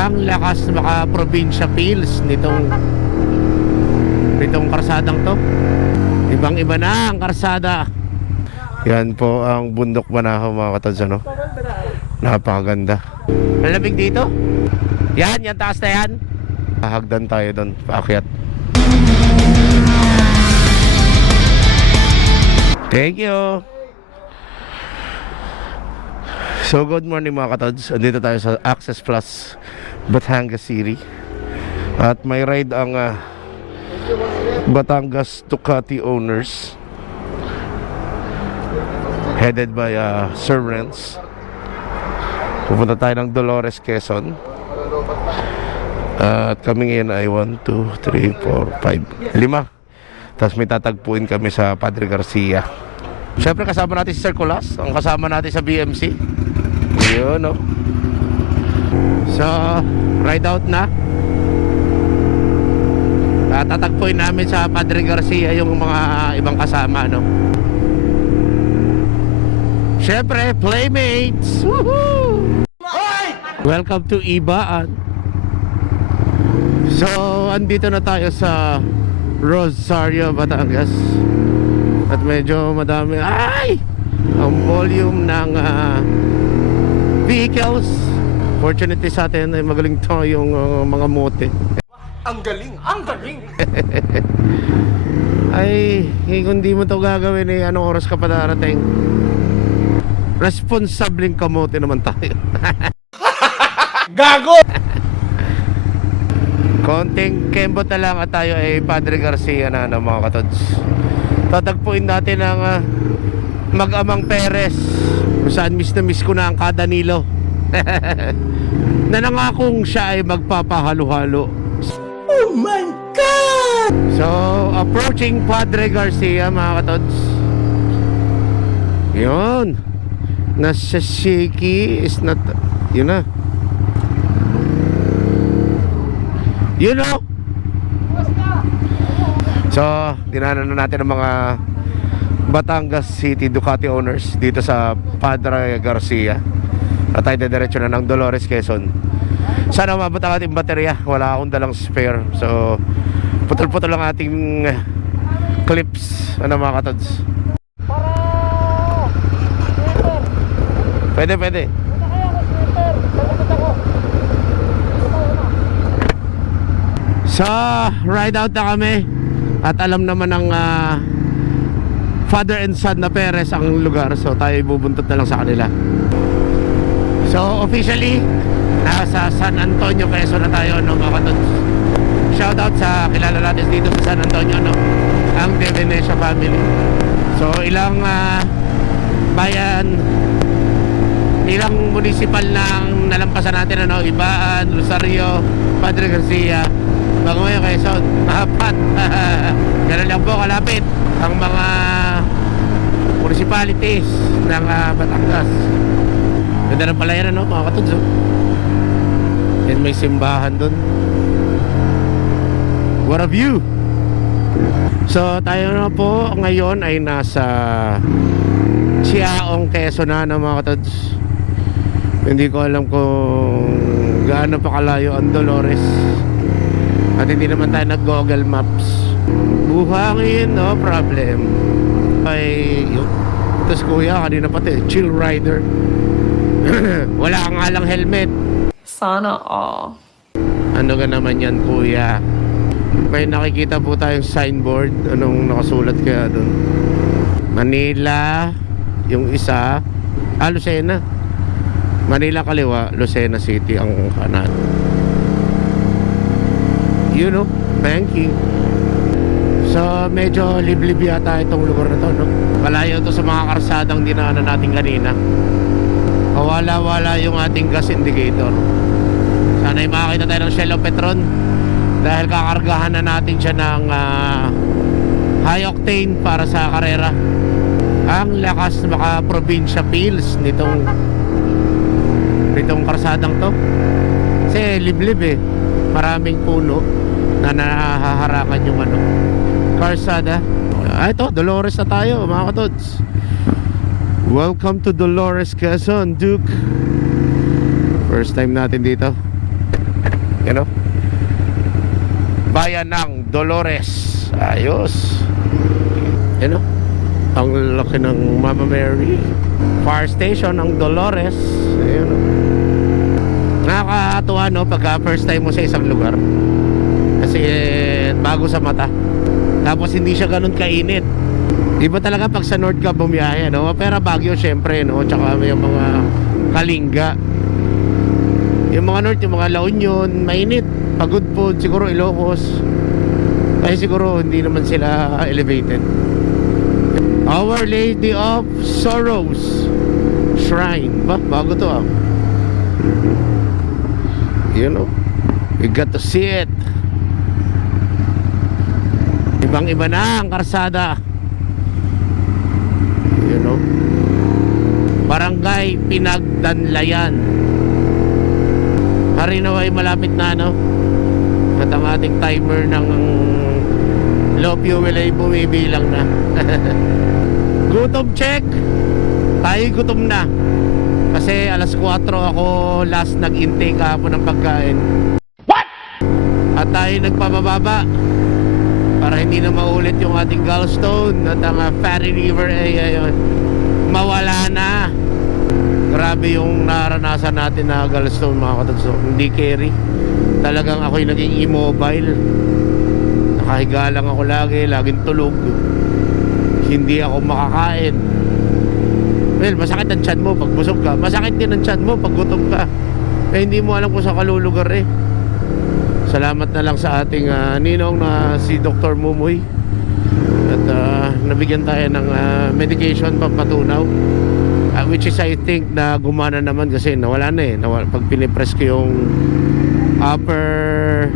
Ang lakas maka-probinsya feels nitong karsadang to. Ibang iba na ang karsada. Yan po ang bundok Banahaw mga katods, ano? Napakaganda. Malamig dito. Yan taas na yan. Hagdan tayo doon, paakyat. Thank you. So good morning mga katods. Andito tayo sa Access Plus Batangas City. At may ride ang Batangas Ducati owners, headed by Sir Renz. Pupunta tayo ng Dolores, Quezon. At kami ngayon ay 1, 2, 3, 4, 5 5. Tapos may tatagpuin kami sa Padre Garcia. Siyempre kasama natin si Sir Colas, ang kasama natin sa BMC. Yun, no? So, ride out na. Tatagpuin namin sa Padre Garcia yung mga ibang kasama, no? Siyempre, Playmates! Woohoo! Welcome to Ibaan. So, andito na tayo sa Rosario, Batangas. At medyo madami ang volume ng vehicles. Fortunately sa atin ay magaling to yung mga mote. Ang galing! Ang galing! Ay, kung di mo to gagawin anong oras ka pa darating? Responsableng kamote naman tayo. Gago! Konting kembot na lang at tayo ay Padre Garcia na mga katods. Tatagpuin natin ang mag-amang Perez, kung saan miss na miss ko na ang Kadanilo. Na nangakong siya ay magpapahalo-halo. Oh my God! So, approaching Padre Garcia mga katods. Yun. Nasa shaky is not. Yun na. You know. So, dinanan na natin ang mga Batangas City Ducati owners dito sa Padre Garcia. At tayo dediretso na ng Dolores, Quezon. Sana umabot ang ating baterya. Wala akong dalang spare. So, putol-putol ang ating clips. Ano mga katods? Pwede. So, ride out na kami. At alam naman ng father and son na Perez ang lugar. So, tayo bubuntot na lang sa kanila. So, officially, nasa San Antonio, Quezon na tayo, no, mga katods. Shoutout sa kilala natin dito sa San Antonio, no, ang De Venecia family. So, ilang bayan, ilang municipal lang nalampasan natin, ano, Ibaan, Rosario, Padre Garcia, bago ngayon Quezon, apat. Ganun lang po kalapit ang mga municipalities ng Batangas. Ganda ng palayan, ano, mga katods, oh. Yan, may simbahan dun. What a view! So tayo na po ngayon ay nasa Chiaong, Quezon na, mga katods. Hindi ko alam kung gaano pa kalayo ang Dolores. At hindi naman tayo nag-Google Maps. Buhangin, no problem. Ay, yun. Tapos kuya, kanina pati, chill rider. Wala ka nga lang helmet. Sana all. Ano ka naman yan, kuya? May nakikita po tayong signboard. Anong nakasulat kaya doon? Manila, yung isa. Lucena. Manila kaliwa, Lucena City ang kanan. You know, banking. So, medyo liblib yata itong lugar na to, no? Malayo to sa mga karsadang dinaanan natin kanina. Wala yung ating gas indicator. Sana'y makakita tayo ng Shell o Petron, dahil kakargahan na natin siya ng high octane para sa karera. Ang lakas maka-probinsya feels nitong karsadang to. Kasi liblib eh. Maraming puno na nahaharangan yung karsada. Ito, Dolores na tayo, mga katods. Welcome to Dolores, Quezon, Duke. First time natin dito. You know? Bayan ng Dolores. Ayos. You know? Ang laki ng Mama Mary. Fire station ng Dolores. Ayun. Nakakatuwa, no, pagka first time mo sa isang lugar. Kasi bago sa mata. Tapos hindi siya ganun kainit. Iba talaga pag sa North ka bumiyahe, no? Pero Baguio syempre, no? Tsaka may mga Kalinga. Yung mga North, yung mga La Union, mainit. Pagod po, siguro Ilocos. Kasi siguro hindi naman sila elevated. Our Lady of Sorrows Shrine. Bago to ah. You know, we got to see it. Ibang-iba na ang karsada. You know, Barangay Pinagdanlayan. Harinaw ay malapit na, no? At ang ating timer ng low fuel ay bumibilang na. Gutom check. Tayo gutom na. Kasi alas 4 ako last nag-intake kahapon ng pagkain. What? At tayo nagpababa para hindi na maulit yung ating gallstone at ang fatty liver ay ayun, mawala na. Grabe yung naranasan natin na gallstone, mga katagso. Hindi carry. Talagang ako'y naging immobile. Nakahiga lang ako laging tulog. Hindi ako makakain. Well, masakit ang tiyan mo pag busog ka. Masakit din ang tiyan mo pag gutom ka. Eh, hindi mo alam kung saan ka lulugar eh. Salamat na lang sa ating ninong na si Dr. Mumoy. At nabigyan tayo ng medication pampatunaw. Which is I think na gumana naman kasi nawala na eh. Pag pinipress ko yung upper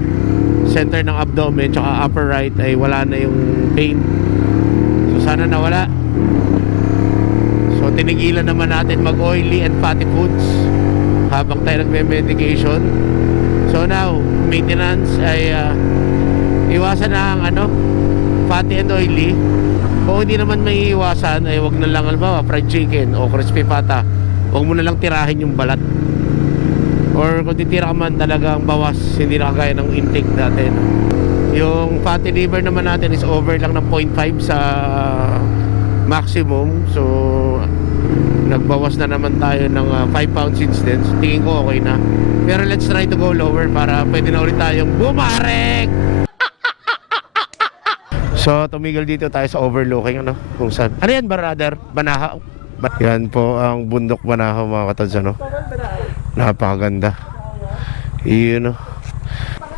center ng abdomen tsaka upper right ay wala na yung pain. So sana nawala. So tinigilan naman natin mag oily and fatty foods habang tayo nagme-medication. So now maintenance ay iwasan na ang fatty and oily. Kung hindi naman may iwasan ay wag na lang fried chicken o crispy pata. Wag mo na lang tirahin yung balat. Or kung titira ka man talagang bawas, hindi na kagaya ng intake natin. Yung fatty liver naman natin is over lang ng 0.5 sa maximum. So nagbawas na naman tayo ng 5 pounds incidence. Tingin ko okay na. Pero let's try to go lower para pwede na ulit tayong bumarek. So tumigil dito tayo sa overlooking kung saan. Ano yan, brother? Banahaw. Yan po ang bundok Banahaw, mga katads, napakaganda. Yun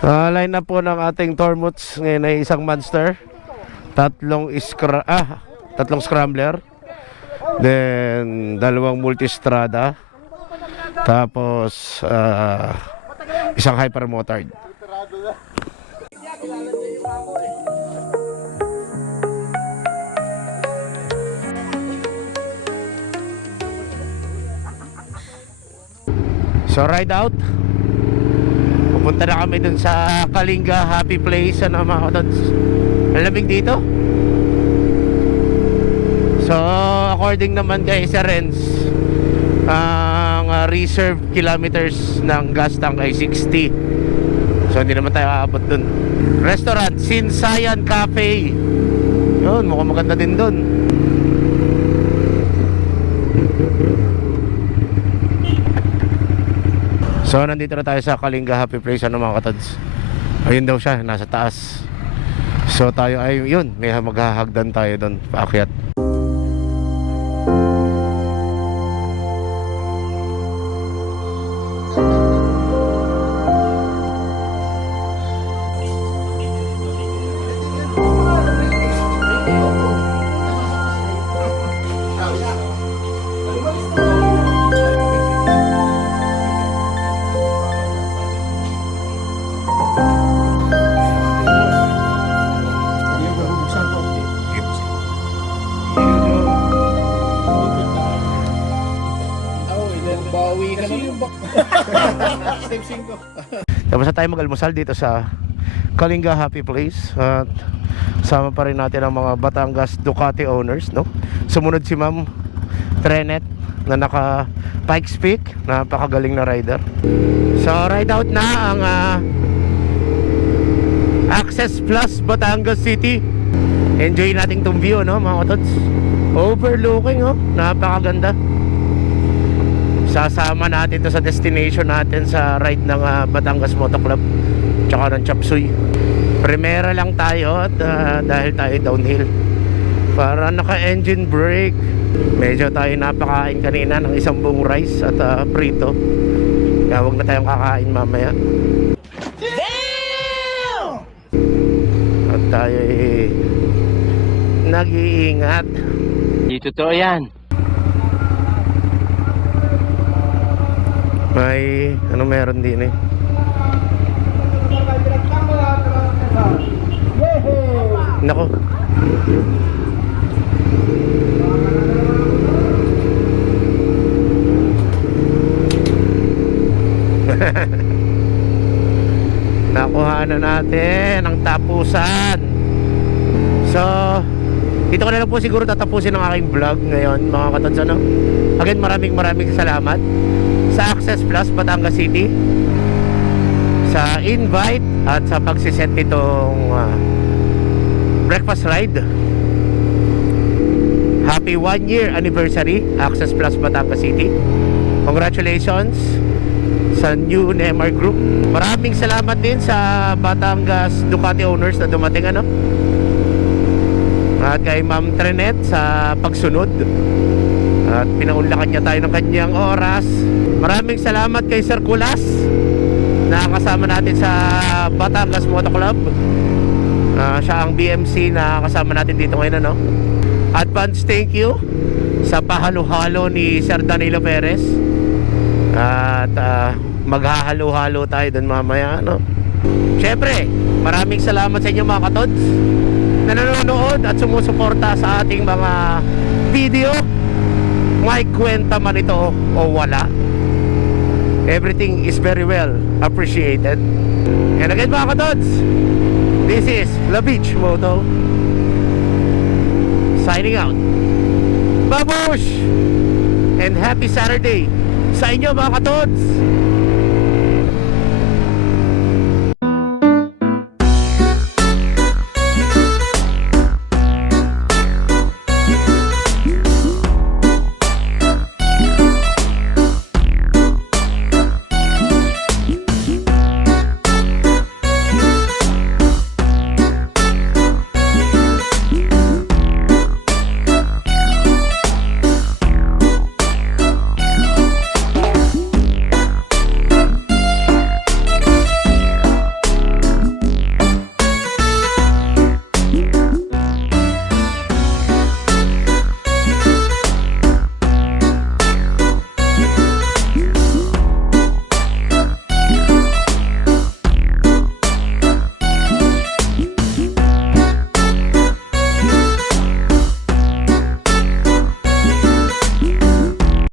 line up po ng ating Tormuts ngayon ay isang monster, tatlong scrambler, then dalawang multistrada, tapos isang hypermotard. So ride out. Pupunta na kami dun sa Kalinga Happy Place. Mga katods, malamig dito. So according naman kay Sir Renz, ang reserve kilometers ng gas tank ay 60. So hindi naman tayo aabot dun. Restaurant Sinsayan Cafe. Yun, mukhang maganda din dun. So nandito na tayo sa Kalinga Happy Place, mga katads. Ayun daw siya, nasa taas. So tayo ay yun, may maghahagdan tayo doon paakyat. Tapos na tayo mag-almusal dito sa Kalinga Happy Place. At sama pa rin natin ang mga Batangas Ducati owners, Sumunod si Ma'am Trenet na naka Pikes Peak, napakagaling na rider. So ride out na ang Access Plus Batangas City. Enjoy natin tong view, no mga katods. Overlooking, oh, napakaganda. Sasama natin to sa destination natin sa ride ng Batangas Moto Club tsaka ng Chapsuy. Primera lang tayo at dahil tayo downhill, para naka-engine brake. Medyo tayo napakain kanina ng isang buong rice at prito. Kaya huwag na tayong kakain mamaya. At tayo nag-iingat. Di totoo yan. May ano meron din eh. Nako. Nakuha na natin ang tapusan. So, dito ko na lang po siguro tatapusin ang aking vlog ngayon mga katods, ano? Again, maraming salamat sa Access Plus Batangas City, sa invite at sa pagsiset nitong breakfast ride. Happy 1 year anniversary Access Plus Batangas City. Congratulations sa new NEMAR Group. Maraming salamat din sa Batangas Ducati owners na dumating, ano? At kay Ma'am Trenet sa pagsunod. At pinaunlakan niya tayo ng kanyang oras. Maraming salamat kay Sir Kulas na kasama natin sa Batangas Moto Club. Siya ang BMC na kasama natin dito ngayon, ano? Advance thank you sa pahalo-halo ni Sir Danilo Perez. At maghahalo-halo tayo doon mamaya, ano? Siyempre, maraming salamat sa inyo mga katods na nanonood at sumusuporta sa ating mga video. May kwenta man ito o wala, everything is very well appreciated. And again mga katods, this is La Beach Moto signing out. Babush! And happy Saturday sa inyo mga katods!